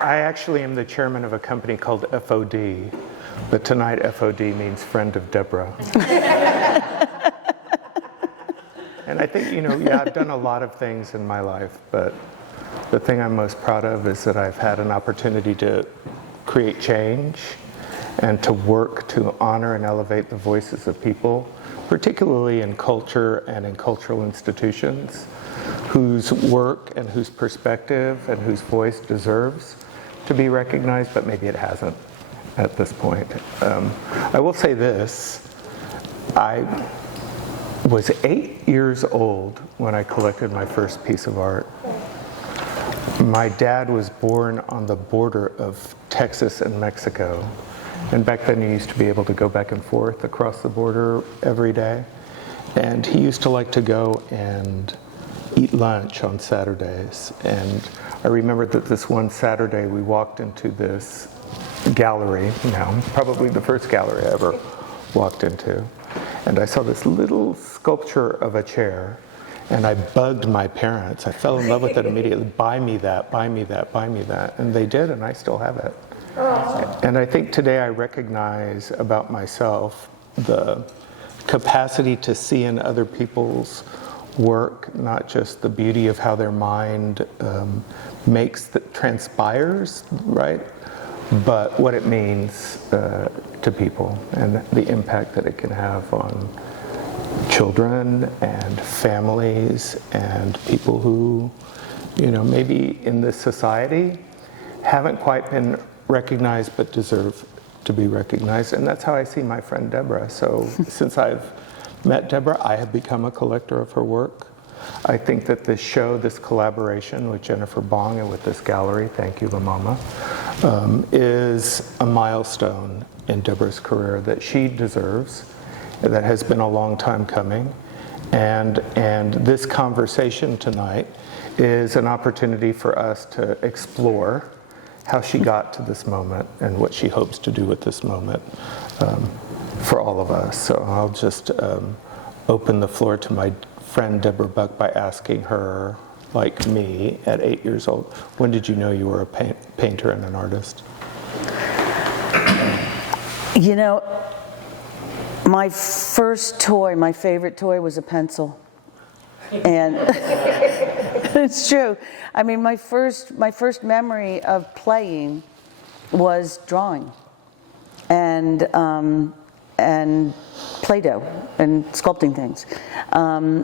I actually am the chairman of a company called FOD, but tonight FOD means Friend of Deborah. And I think, yeah, I've done a lot of things in my life, but the thing I'm most proud of is that I've had an opportunity to create change and to work to honor and elevate the voices of people, particularly in culture and in cultural institutions, whose work and whose perspective and whose voice deserves to be recognized, but maybe it hasn't at this point. I will say this, I was 8 years old when I collected my first piece of art. My dad was born on the border of Texas and Mexico, and back then you used to be able to go back and forth across the border every day, and he used to like to go and eat lunch on Saturdays. And I remember that this one Saturday we walked into this gallery, probably the first gallery I ever walked into, and I saw this little sculpture of a chair, and I bugged my parents. I fell in love with it immediately. Buy me that, buy me that, buy me that. And they did, and I still have it. And I think today I recognize about myself the capacity to see in other people's work, not just the beauty of how their mind transpires, right? But what it means to people and the impact that it can have on children and families and people who, maybe in this society haven't quite been recognized but deserve to be recognized. And that's how I see my friend Deborah. So since I've met Deborah, I have become a collector of her work. I think that this show, this collaboration with Jennifer Baahng and with this gallery, thank you, MaMa, is a milestone in Deborah's career that she deserves, that has been a long time coming. And this conversation tonight is an opportunity for us to explore how she got to this moment and what she hopes to do with this moment for all of us. So I'll just open the floor to my friend Deborah Buck by asking her, like me, at 8 years old, when did you know you were a painter and an artist? My first toy, my favorite toy, was a pencil. And it's true. I mean, my first memory of playing was drawing and Play-Doh and sculpting things.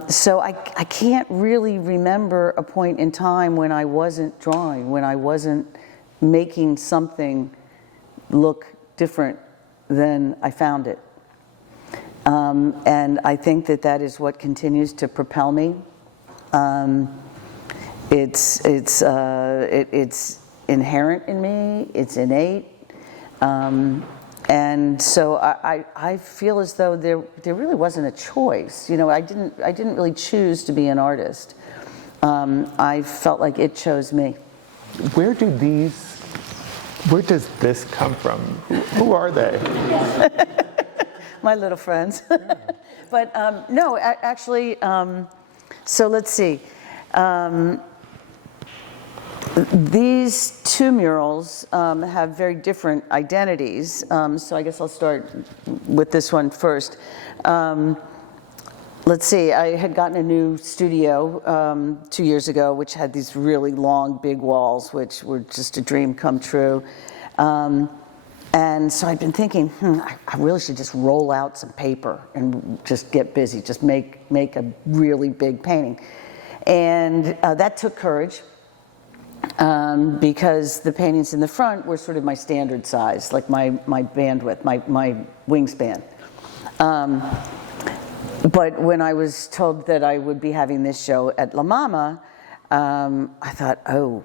So I can't really remember a point in time when I wasn't drawing, when I wasn't making something look different than I found it. And I think that is what continues to propel me. It's inherent in me. It's innate. And so I feel as though there really wasn't a choice. I didn't really choose to be an artist. I felt like it chose me. Where does this come from? Who are they? My little friends. But no, actually, so let's see. These two murals have very different identities. So I guess I'll start with this one first. Let's see, I had gotten a new studio 2 years ago, which had these really long, big walls, which were just a dream come true. And so I'd been thinking, I really should just roll out some paper and just get busy, just make a really big painting. And that took courage, because the paintings in the front were sort of my standard size, like my bandwidth, my wingspan. But when I was told that I would be having this show at La MaMa, I thought, oh,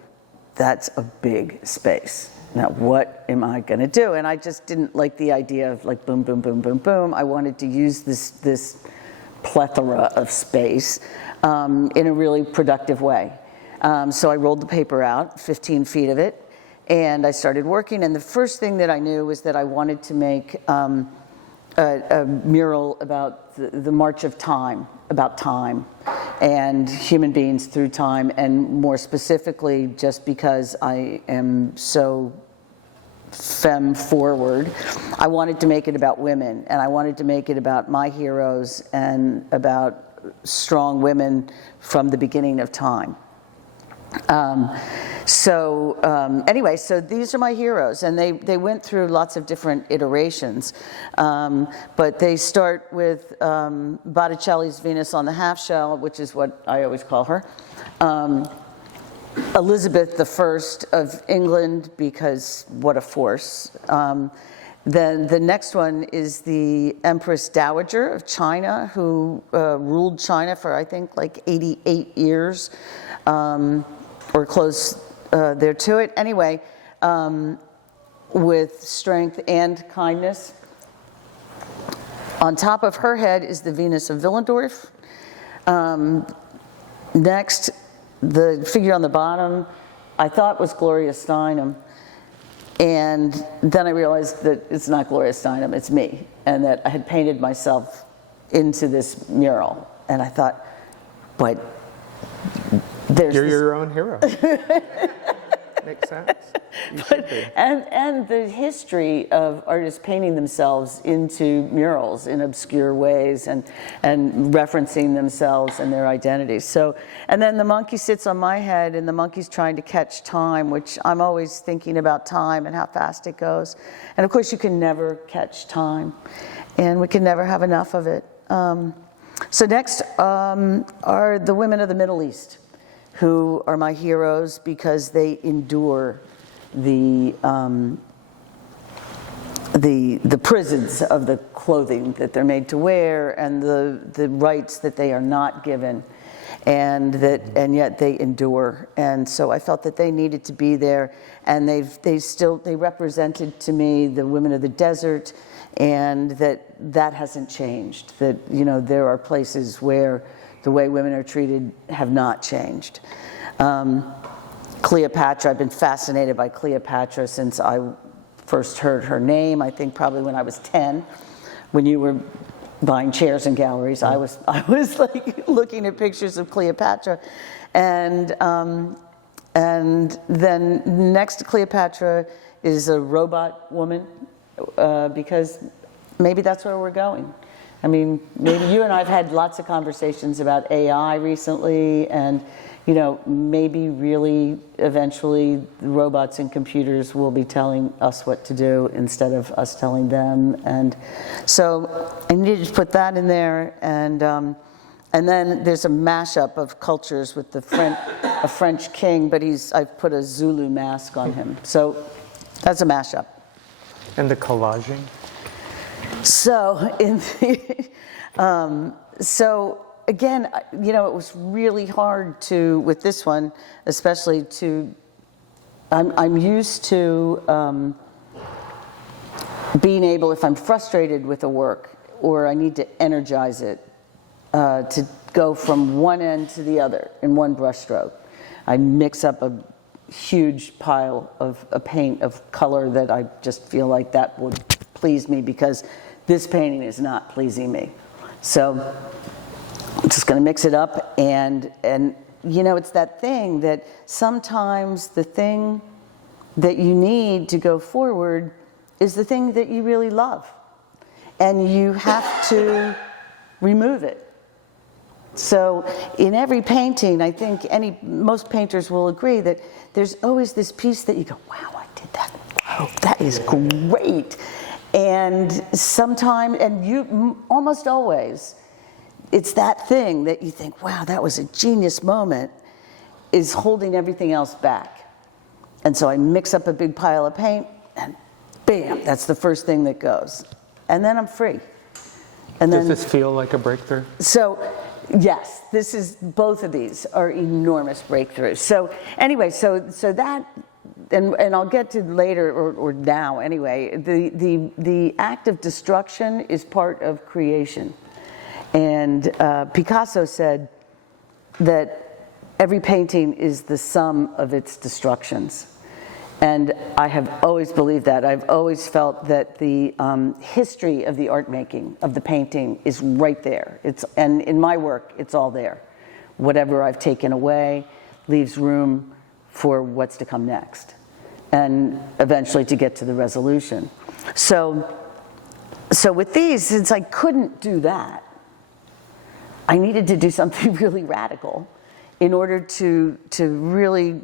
that's a big space. Now, what am I going to do? And I just didn't like the idea of like boom, boom, boom, boom, boom. I wanted to use this plethora of space in a really productive way. So I rolled the paper out, 15 feet of it, and I started working. And the first thing that I knew was that I wanted to make a mural about the march of time, about time. and human beings through time, and more specifically, just because I am so femme forward, I wanted to make it about women, and I wanted to make it about my heroes and about strong women from the beginning of time. Anyway, so these are my heroes, and they went through lots of different iterations, but they start with Botticelli's Venus on the half shell, which is what I always call her, Elizabeth I of England, because what a force. Then the next one is the Empress Dowager of China, who ruled China for, I think, like 88 years, or close there to it. Anyway, with strength and kindness. On top of her head is the Venus of Willendorf. Next, the figure on the bottom, I thought was Gloria Steinem. And then I realized that it's not Gloria Steinem, it's me, and that I had painted myself into this mural. And I thought, but there's You're your own hero. Makes sense. You should be. And the history of artists painting themselves into murals in obscure ways and referencing themselves and their identities. So, and then the monkey sits on my head, and the monkey's trying to catch time, which I'm always thinking about time and how fast it goes. And of course, you can never catch time, and we can never have enough of it. So next are the women of the Middle East, who are my heroes because they endure the prisons of the clothing that they're made to wear, and the rights that they are not given, and yet they endure. And so I felt that they needed to be there, and they represented to me the women of the desert, and that hasn't changed. That, you know, there are places where the way women are treated have not changed. Cleopatra, I've been fascinated by Cleopatra since I first heard her name, I think probably when I was 10, when you were buying chairs in galleries. I was like looking at pictures of Cleopatra. And then next to Cleopatra is a robot woman, because maybe that's where we're going. I mean, maybe you and I have had lots of conversations about AI recently, and, you know, maybe really eventually robots and computers will be telling us what to do instead of us telling them. And so I needed to put that in there. And then there's a mashup of cultures with a French king, but I've put a Zulu mask on him. So that's a mashup. And the collaging? So, so again, you know, it was really hard with this one, especially I'm used to being able, if I'm frustrated with a work or I need to energize it, to go from one end to the other in one brushstroke. I mix up a huge pile of a paint of color that I just feel like that would please me, because this painting is not pleasing me. So I'm just going to mix it up, and you know, it's that thing that sometimes the thing that you need to go forward is the thing that you really love, and you have to remove it. So in every painting, I think most painters will agree that there's always this piece that you go, wow, I did that. Wow, that is great. And sometimes, and you almost always, it's that thing that you think, wow, that was a genius moment, is holding everything else back. And so I mix up a big pile of paint, and bam, that's the first thing that goes. And then I'm free. And Does this feel like a breakthrough? So, yes, both of these are enormous breakthroughs. So anyway, so that, and I'll get to later, or now anyway, the act of destruction is part of creation. And Picasso said that every painting is the sum of its destructions. And I have always believed that. I've always felt that the history of the art making, of the painting, is right there. And in my work, it's all there. whatever I've taken away leaves room for what's to come next, and eventually to get to the resolution. So with these, since I couldn't do that, I needed to do something really radical in order to really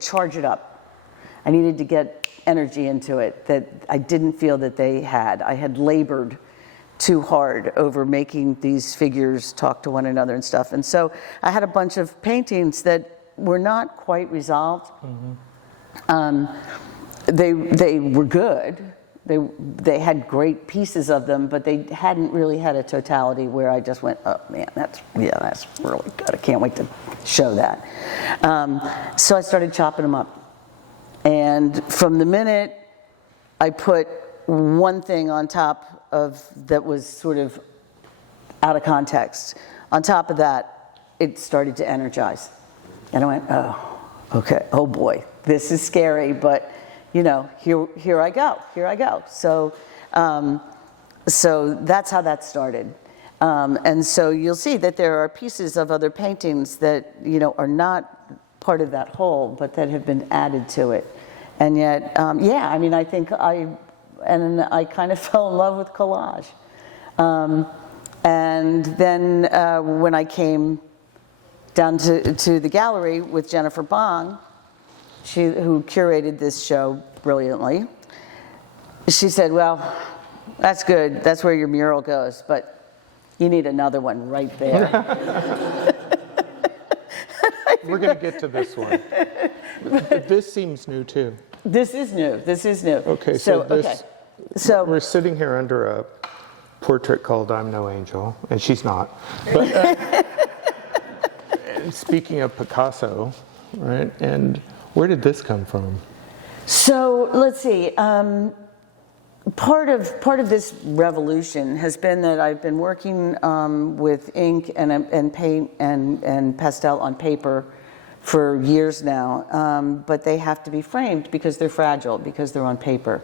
charge it up. I needed to get energy into it that I didn't feel that they had. I had labored too hard over making these figures talk to one another and stuff. And so I had a bunch of paintings that were not quite resolved. They were good. They had great pieces of them, but they hadn't really had a totality where I just went, oh man, that's really good. I can't wait to show that. So I started chopping them up. And from the minute I put one thing on top of that was sort of out of context, on top of that, it started to energize. And I went, oh, okay, oh boy, this is scary, but you know, here I go. So that's how that started. And so you'll see that there are pieces of other paintings that, you know, are not part of that whole, but that have been added to it. And yet, yeah, I mean, I think I kind of fell in love with collage. And then when I came down to the gallery with Jennifer Baahng, who curated this show brilliantly, she said, well, that's good, that's where your mural goes, but you need another one right there. We're going to get to this one. This seems new too. This is new. Okay, so we're sitting here under a portrait called I'm No Angel, and she's not. But speaking of Picasso, right, and where did this come from? So let's see. Part of this revolution has been that I've been working with ink and paint and pastel on paper for years now, but they have to be framed because they're fragile, because they're on paper.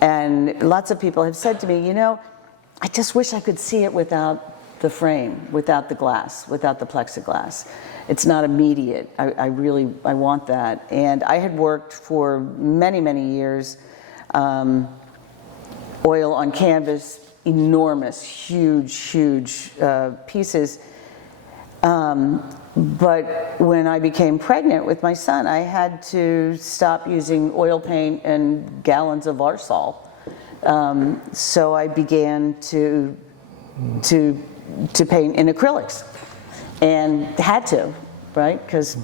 And lots of people have said to me, you know, I just wish I could see it without the frame, without the glass, without the plexiglass. It's not immediate. I want that. And I had worked for many, many years, oil on canvas, enormous, huge pieces. But when I became pregnant with my son, I had to stop using oil paint and gallons of Arsol. So I began to paint in acrylics, and had to, right? Because,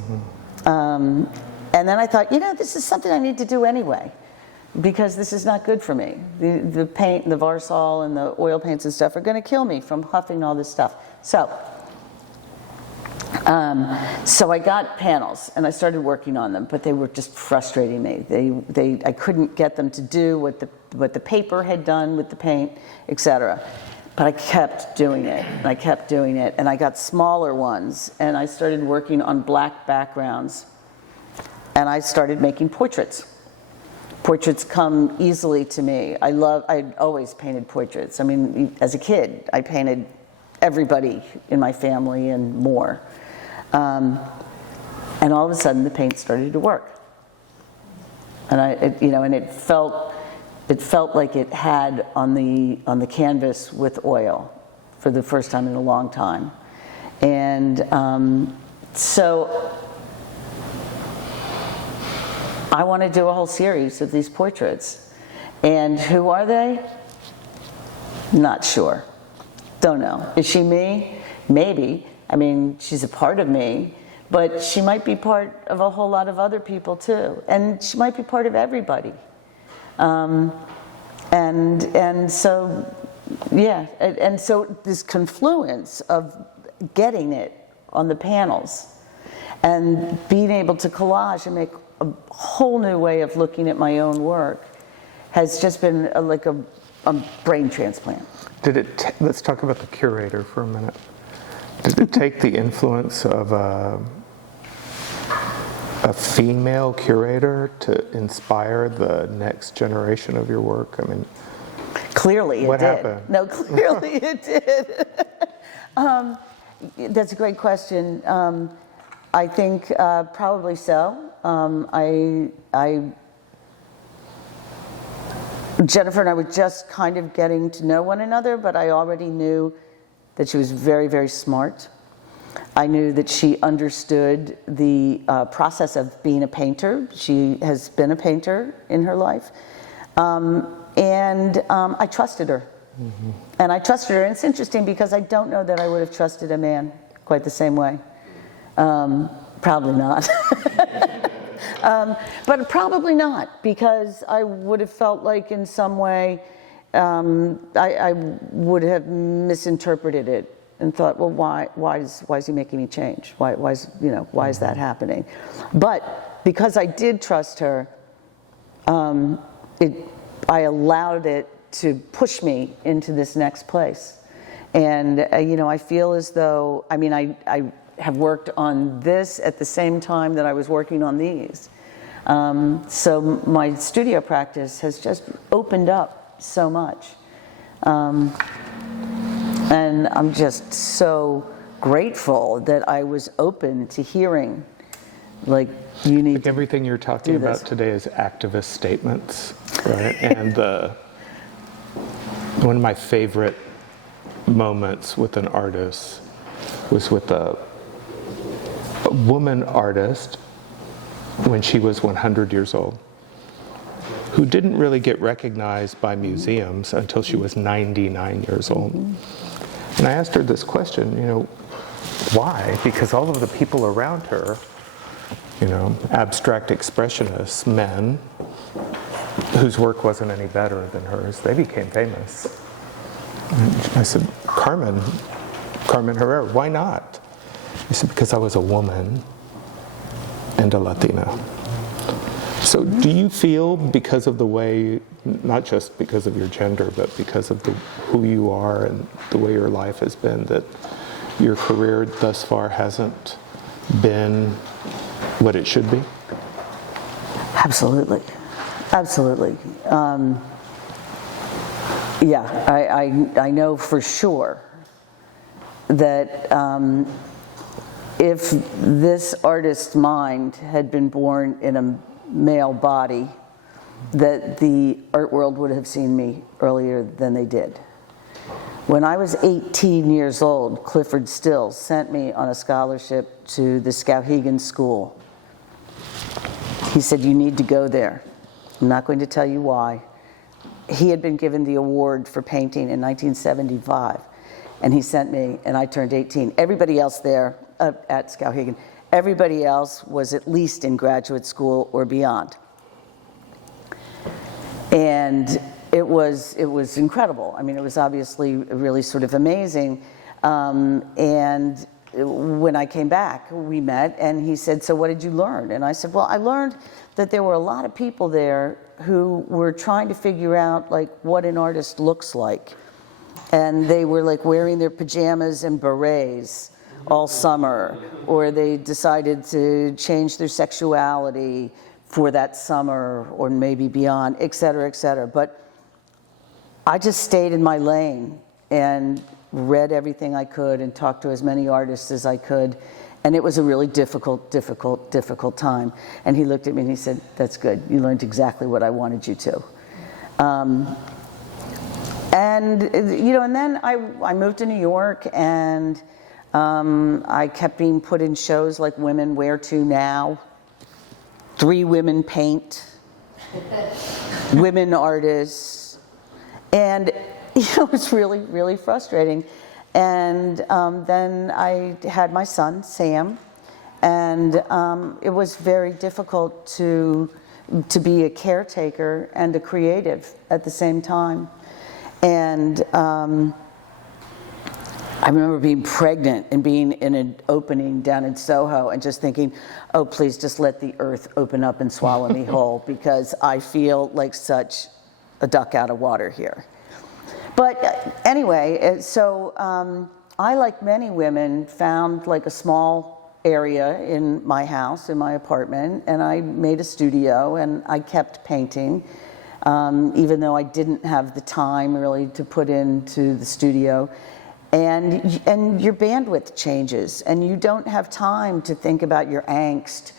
and then I thought, you know, this is something I need to do anyway, because this is not good for me. The paint and the Varsol and the oil paints and stuff are going to kill me from huffing all this stuff. So I got panels and I started working on them, but they were just frustrating me. I couldn't get them to do what the paper had done with the paint, etc. But I kept doing it, and I kept doing it, and I got smaller ones, and I started working on black backgrounds, and I started making portraits. Portraits come easily to me. I'd always painted portraits. I mean, as a kid, I painted everybody in my family and more. And all of a sudden, the paint started to work. And it felt like it had on the canvas with oil for the first time in a long time. And so I want to do a whole series of these portraits. And who are they? Not sure. Don't know. Is she me? Maybe. I mean, she's a part of me, but she might be part of a whole lot of other people too. And she might be part of everybody. And so, yeah. And so this confluence of getting it on the panels and being able to collage and make a whole new way of looking at my own work has just been like a brain transplant. Let's talk about the curator for a minute. Did it take the influence of a female curator to inspire the next generation of your work? I mean, clearly it did. What happened? No, clearly it did. That's a great question. I think probably so. Jennifer and I were just kind of getting to know one another, but I already knew that she was very, very smart. I knew that she understood the process of being a painter. She has been a painter in her life. And I trusted her. Mm-hmm. And I trusted her. And it's interesting because I don't know that I would have trusted a man quite the same way. Probably not. But probably not, because I would have felt like in some way I would have misinterpreted it and thought, well, why is he making me change? Why is that happening? But because I did trust her, I allowed it to push me into this next place. And I feel as though, I have worked on this at the same time that I was working on these. So my studio practice has just opened up so much. And I'm just so grateful that I was open to hearing, like, you need to everything you're talking about today is activist statements, right? And one of my favorite moments with an artist was with a woman artist when she was 100 years old, who didn't really get recognized by museums until she was 99 years old. And I asked her this question, why? Because all of the people around her, abstract expressionists, men, whose work wasn't any better than hers, they became famous. And I said, Carmen Herrera, why not? I said, because I was a woman and a Latina. So do you feel, because of the way, not just because of your gender, but because of who you are and the way your life has been, that your career thus far hasn't been what it should be? Absolutely. Absolutely. I know for sure that if this artist's mind had been born in a male body, that the art world would have seen me earlier than they did. When I was 18 years old, Clifford Still sent me on a scholarship to the Skowhegan School. He said, you need to go there. I'm not going to tell you why. He had been given the award for painting in 1975, and he sent me, and I turned 18. Everybody else there at Skowhegan, everybody else was at least in graduate school or beyond. And it was incredible. It was obviously really sort of amazing. And when I came back, we met, and he said, so what did you learn? And I said, well, I learned that there were a lot of people there who were trying to figure out, like, what an artist looks like. And they were, like, wearing their pajamas and berets all summer, or they decided to change their sexuality for that summer or maybe beyond, et cetera, et cetera. But I just stayed in my lane and read everything I could and talked to as many artists as I could. And it was a really difficult time. And he looked at me and he said, that's good. You learned exactly what I wanted you to. And then I moved to New York, and I kept being put in shows like Women Where To Now, 3 Women Paint, Women Artists. And it was really, really frustrating. And then I had my son, Sam, and it was very difficult to be a caretaker and a creative at the same time. And I remember being pregnant and being in an opening down in Soho and just thinking, oh, please just let the earth open up and swallow me whole, because I feel like such a duck out of water here. But anyway, so I, like many women, found like a small area in my house, in my apartment, and I made a studio, and I kept painting, even though I didn't have the time really to put into the studio. and your bandwidth changes, and you don't have time to think about your angst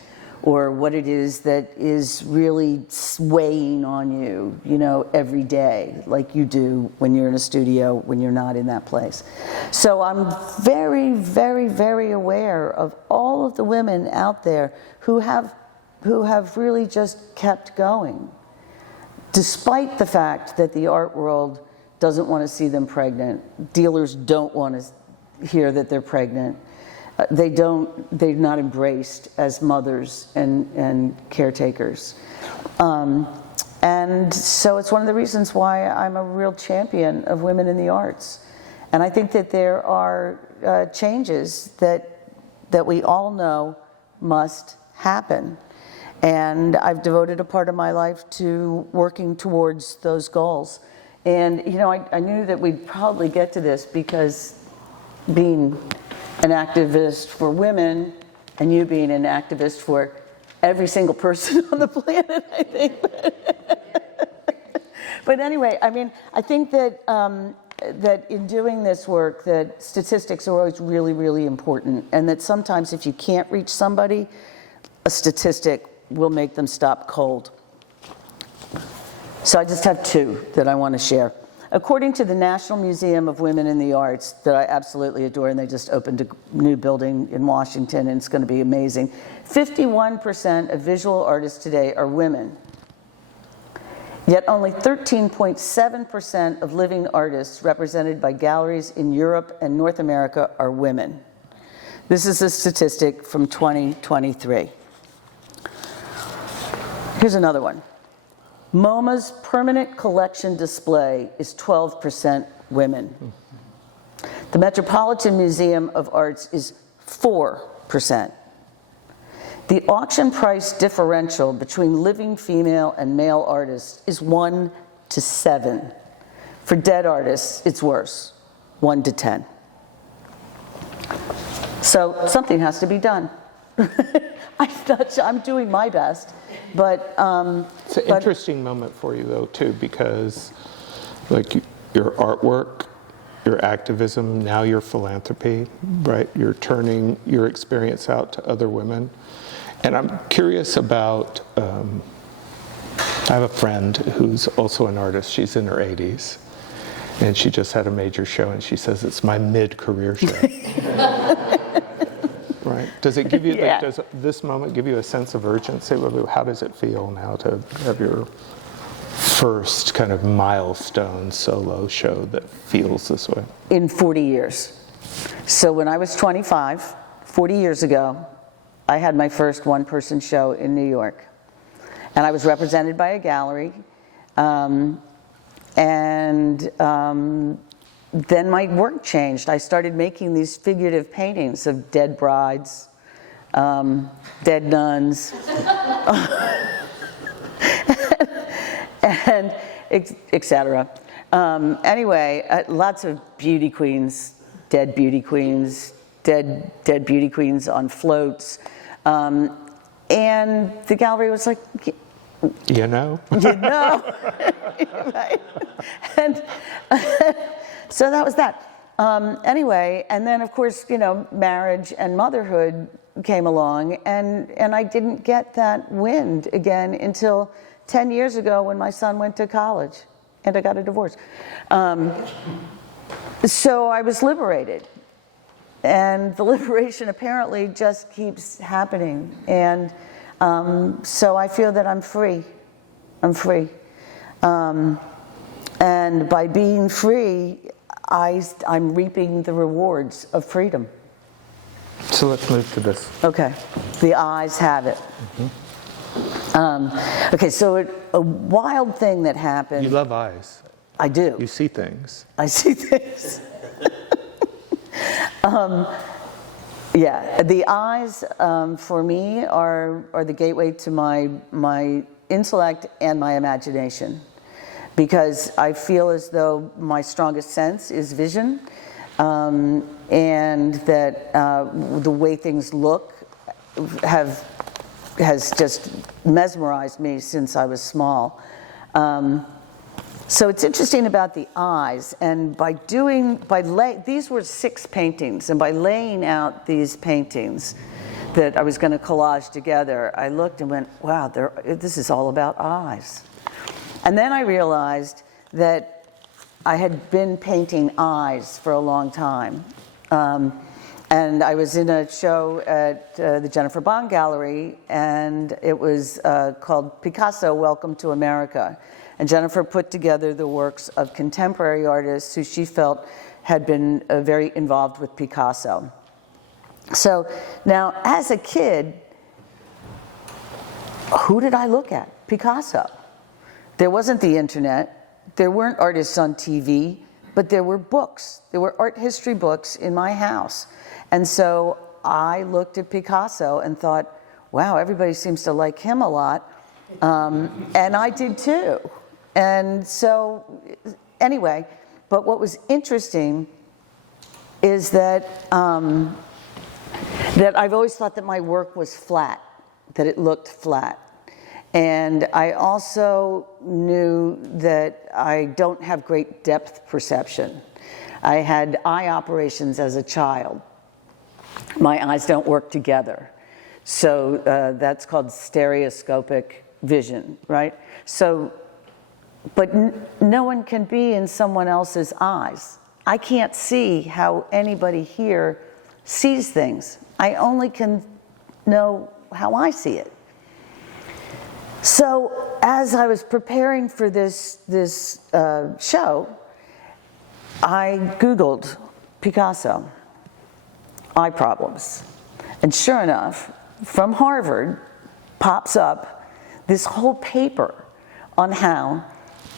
or what it is that is really weighing on you, you know, every day, like you do when you're in a studio, when you're not in that place. So I'm very, very, very aware of all of the women out there who have really just kept going, despite the fact that the art world doesn't want to see them pregnant. Dealers don't want to hear that they're pregnant. They're not embraced as mothers and caretakers. And so it's one of the reasons why I'm a real champion of women in the arts. And I think that there are changes that we all know must happen. And I've devoted a part of my life to working towards those goals. And, you know, I knew that we'd probably get to this because being an activist for women and you being an activist for every single person on the planet, I think. But anyway, I mean, I think that that in doing this work, that statistics are always really, really important, and that sometimes if you can't reach somebody, a statistic will make them stop cold. So I just have two that I want to share. According to the National Museum of Women in the Arts, that I absolutely adore, and they just opened a new building in Washington, and it's going to be amazing, 51% of visual artists today are women. Yet only 13.7% of living artists represented by galleries in Europe and North America are women. This is a statistic from 2023. Here's another one. MoMA's permanent collection display is 12% women. The Metropolitan Museum of Arts is 4%. The auction price differential between living female and male artists is 1 to 7. For dead artists, it's worse, 1 to 10. So something has to be done. I'm doing my best. But it's an interesting moment for you, though, too, because like your artwork, your activism, now your philanthropy, right? You're turning your experience out to other women. And I'm curious about, I have a friend who's also an artist. She's in her 80s, and she just had a major show, and she says it's my mid-career show. Right. Does it give you, Yeah. does this moment give you a sense of urgency? How does it feel now to have your first kind of milestone solo show that feels this way? In 40 years. So when I was 25, 40 years ago, I had my first one-person show in New York. And I was represented by a gallery. Then my work changed. I started making these figurative paintings of dead brides, dead nuns, and etc. Anyway, lots of beauty queens, dead beauty queens, dead beauty queens on floats. And the gallery was like, you know? You know. Right. And so that was that. Anyway, and then of course, you know, marriage and motherhood came along, and I didn't get that wind again until 10 years ago when my son went to college and I got a divorce. So I was liberated. And the liberation apparently just keeps happening. And so I feel that I'm free. I'm free. And by being free, I'm reaping the rewards of freedom. So let's move to this. Okay. The eyes have it. Mm-hmm. Okay, so a wild thing that happened. You love eyes. I do. You see things. I see things. Yeah, the eyes for me are the gateway to my intellect and my imagination, because I feel as though my strongest sense is vision, and that the way things look has just mesmerized me since I was small. So it's interesting about the eyes, and these were 6 paintings, and by laying out these paintings that I was going to collage together, I looked and went, wow, this is all about eyes. And then I realized that I had been painting eyes for a long time. And I was in a show at the Jennifer Baahng Gallery, and it was called Picasso, Welcome to America. And Jennifer put together the works of contemporary artists who she felt had been very involved with Picasso. So now, as a kid, who did I look at? Picasso. There wasn't the internet. There weren't artists on TV, but there were books. There were art history books in my house. And so I looked at Picasso and thought, wow, everybody seems to like him a lot. And I did too. And so, anyway, but what was interesting is that that I've always thought that my work was flat, that it looked flat. And I also knew that I don't have great depth perception. I had eye operations as a child. My eyes don't work together. So that's called stereoscopic vision, right? So, but no one can be in someone else's eyes. I can't see how anybody here sees things. I only can know how I see it. So as I was preparing for this show, I Googled Picasso, eye problems. And sure enough, from Harvard pops up this whole paper on how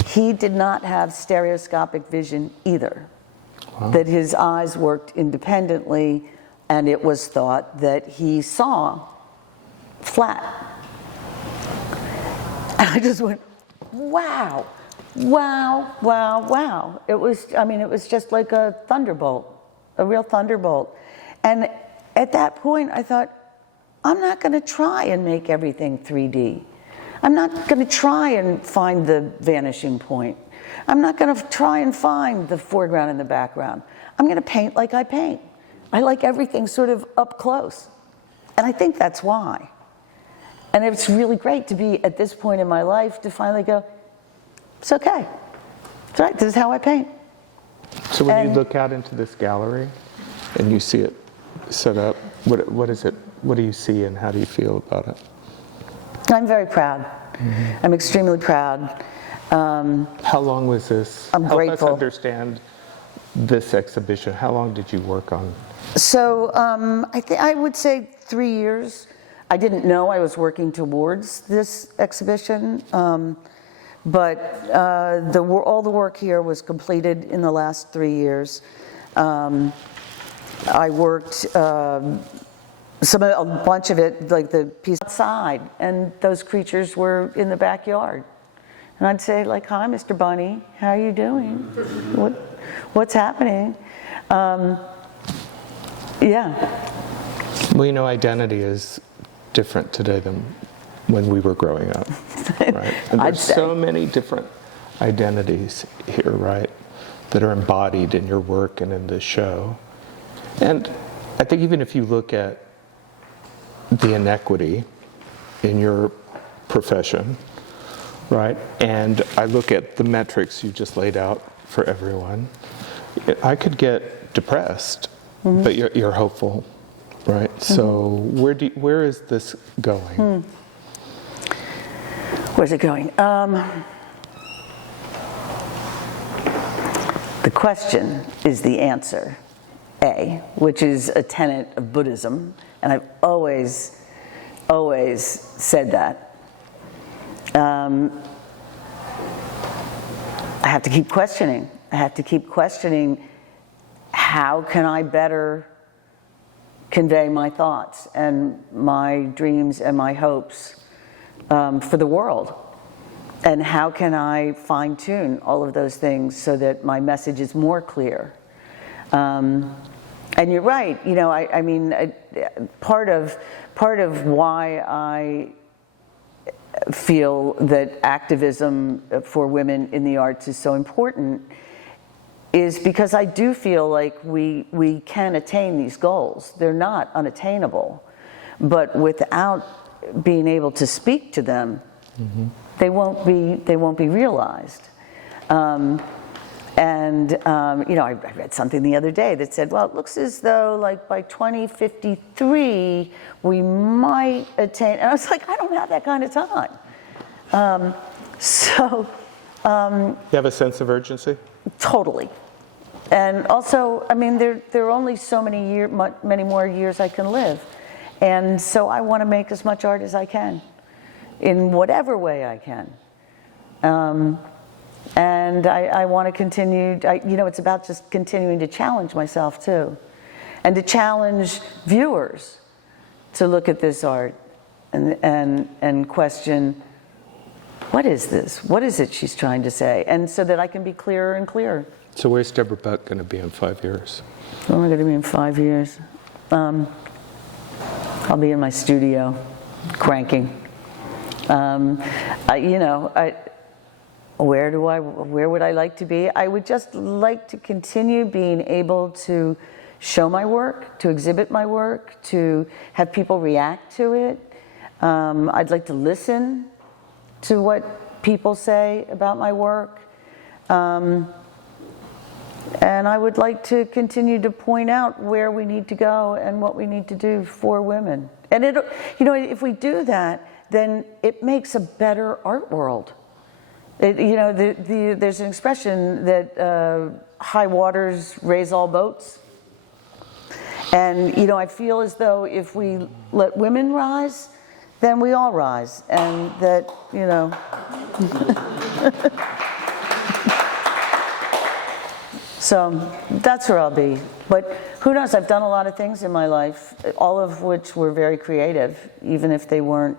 he did not have stereoscopic vision either. Wow. That his eyes worked independently, and it was thought that he saw flat. And I just went, wow, wow, wow, wow. It was just like a thunderbolt, a real thunderbolt. And at that point, I thought, I'm not going to try and make everything 3D. I'm not going to try and find the vanishing point. I'm not going to try and find the foreground and the background. I'm going to paint like I paint. I like everything sort of up close. And I think that's why. And it's really great to be at this point in my life to finally go, it's okay. It's right, this is how I paint. So when you look out into this gallery and you see it set up, what is it? What do you see and how do you feel about it? I'm very proud. Mm-hmm. I'm extremely proud. How long was this? I'm grateful. Help us understand this exhibition. How long did you work on? So I would say 3 years. I didn't know I was working towards this exhibition, but all the work here was completed in the last 3 years. I worked a bunch of it, like the piece outside, and those creatures were in the backyard. And I'd say, like, hi, Mr. Bunny, how are you doing? What's happening? Yeah. Well, identity is different today than when we were growing up, right? And there's so many different identities here, right, that are embodied in your work and in this show. And I think even if you look at the inequity in your profession, right, and I look at the metrics you just laid out for everyone, I could get depressed, mm-hmm. but you're hopeful, right? Mm-hmm. So where is this going? Where's it going? The question is the answer, A, which is a tenet of Buddhism, and I've always said that. I have to keep questioning. How can I better convey my thoughts and my dreams and my hopes for the world? And how can I fine-tune all of those things so that my message is more clear? And you're right. Part of why feel that activism for women in the arts is so important is because I do feel like we can attain these goals. They're not unattainable, but without being able to speak to them, they won't be realized. You know, I read something the other day that said, well, it looks as though like by 2053 we might attain, and I was like, I don't have that kind of time. You have a sense of urgency? Totally. And also, I mean, there are only so many more years I can live. And so I want to make as much art as I can, in whatever way I can. And I want to continue, you know, it's about just continuing to challenge myself too. And to challenge viewers to look at this art and question, what is this? What is it she's trying to say? And so that I can be clearer and clearer. So where's Deborah Buck going to be in 5 years? Where am I going to be in 5 years? I'll be in my studio, cranking. You know, where would I like to be? I would just like to continue being able to show my work, to exhibit my work, to have people react to it. I'd like to listen to what people say about my work. And I would like to continue to point out where we need to go and what we need to do for women. And it, you know, if we do that, then it makes a better art world. You know, there's an expression that high waters raise all boats. And, you know, I feel as though if we let women rise, then we all rise. And that, you know. So that's where I'll be. But who knows, I've done a lot of things in my life, all of which were very creative, even if they weren't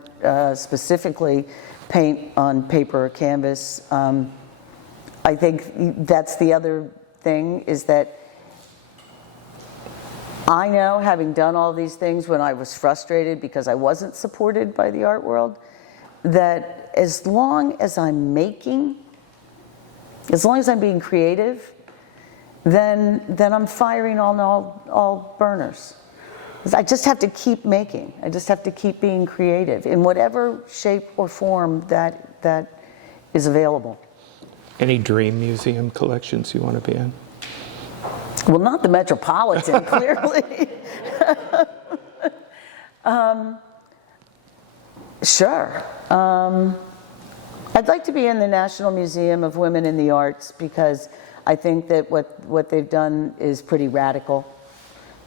specifically paint on paper or canvas. I think that's the other thing, is that I know, having done all these things when I was frustrated because I wasn't supported by the art world, that as long as I'm making, as long as I'm being creative, then I'm firing on all burners. I just have to keep making. I just have to keep being creative in whatever shape or form that is available. Any dream museum collections you want to be in? Well, not the Metropolitan, clearly. Sure. I'd like to be in the National Museum of Women in the Arts, because I think that what they've done is pretty radical.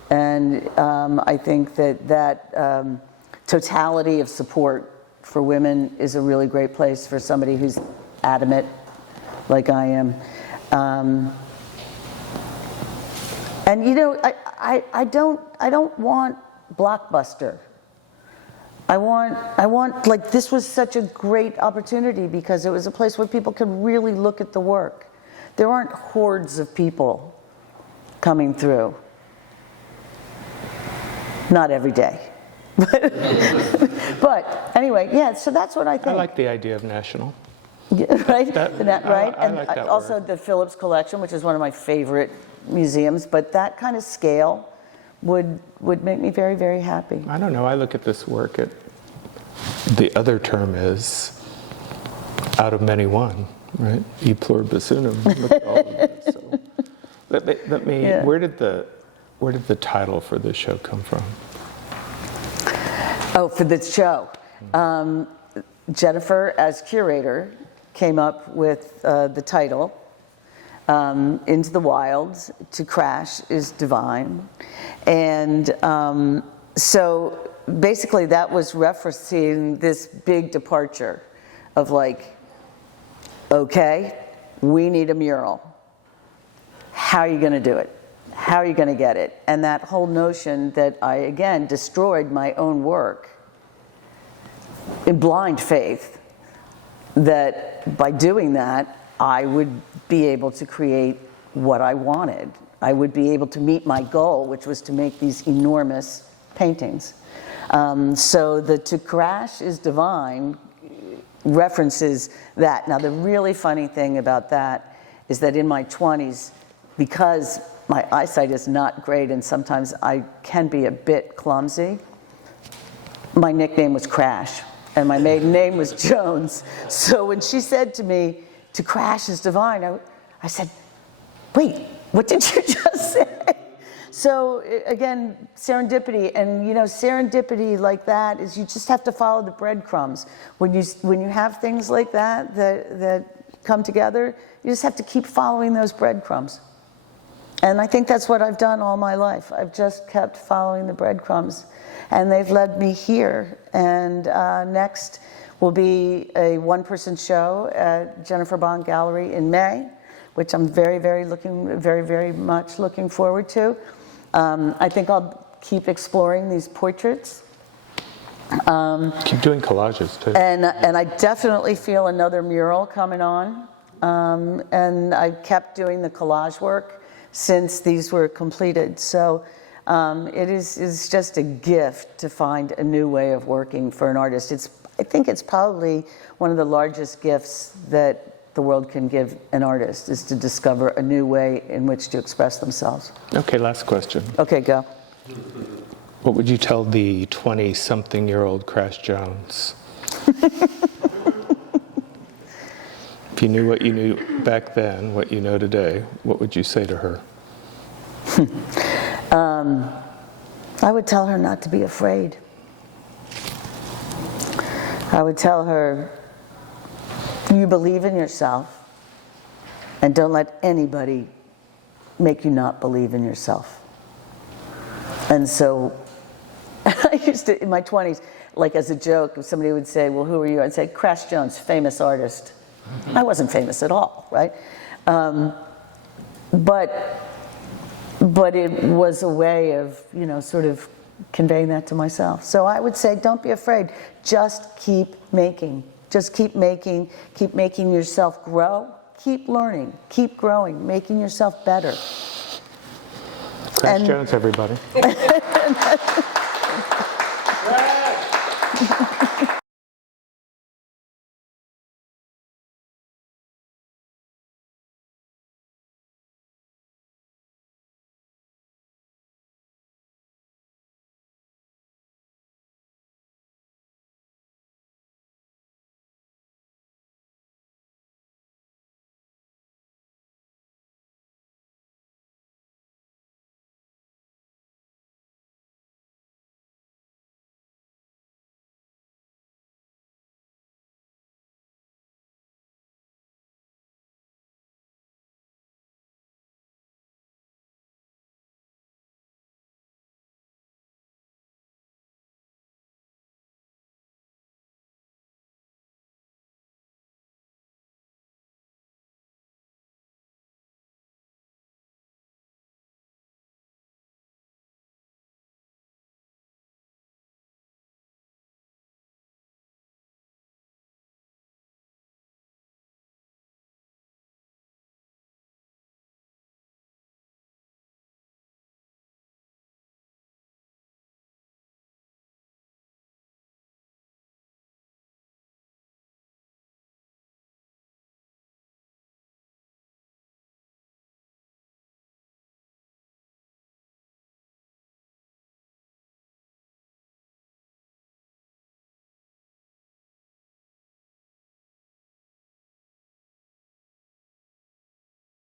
And I think that totality of support for women is a really great place for somebody who's adamant, like I am. And you know, I don't want blockbuster. I want, like, this was such a great opportunity because it was a place where people could really look at the work. There aren't hordes of people coming through. Not every day. But anyway, yeah, so that's what I think. I like the idea of national. Yeah, right? Right? I like that also word. the Phillips collection, which is one of my favorite museums, but that kind of scale would make me very, very happy. I don't know, I look at this work, the other term is out of many one, right? E pluribus unum. Look at all of them. So let me Yeah. where did the title for this show come from? Oh, for the show. Jennifer, as curator, came up with the title, Into the Wilds, to crash is divine. And so basically that was referencing this big departure of, like, okay, we need a mural. How are you going to do it? How are you going to get it? And that whole notion that I, again, destroyed my own work in blind faith, that by doing that, I would be able to create what I wanted. I would be able to meet my goal, which was to make these enormous paintings. So the to crash is divine references that. Now, the really funny thing about that is that in my 20s, because my eyesight is not great and sometimes I can be a bit clumsy, my nickname was Crash, and my maiden name was Jones. So when she said to me, "To crash is divine," I said, "Wait, what did you just say?" So again, serendipity, and serendipity like that is you just have to follow the breadcrumbs. When you have things like that come together, you just have to keep following those breadcrumbs. And I think that's what I've done all my life. I've just kept following the breadcrumbs, and they've led me here. And next will be a one-person show at Jennifer Baahng Gallery in May, which I'm very, very much looking forward to. I think I'll keep exploring these portraits. Keep doing collages too. And I definitely feel another mural coming on. And I kept doing the collage work since these were completed. So it's just a gift to find a new way of working for an artist. I think it's probably one of the largest gifts that the world can give an artist, is to discover a new way in which to express themselves. Okay, last question. Okay, go. What would you tell the 20-something-year-old Crash Jones? If you knew what you knew back then, what you know today, what would you say to her? I would tell her not to be afraid. I would tell her, you believe in yourself, and don't let anybody make you not believe in yourself. And so I used to, in my 20s, like as a joke, if somebody would say, "Well, who are you?" I'd say, "Crash Jones, famous artist." I wasn't famous at all, right? But it was a way of, sort of conveying that to myself. So I would say, don't be afraid. Just keep making. Just keep making yourself grow. Keep learning. Keep growing. Making yourself better. Crash Jones, everybody.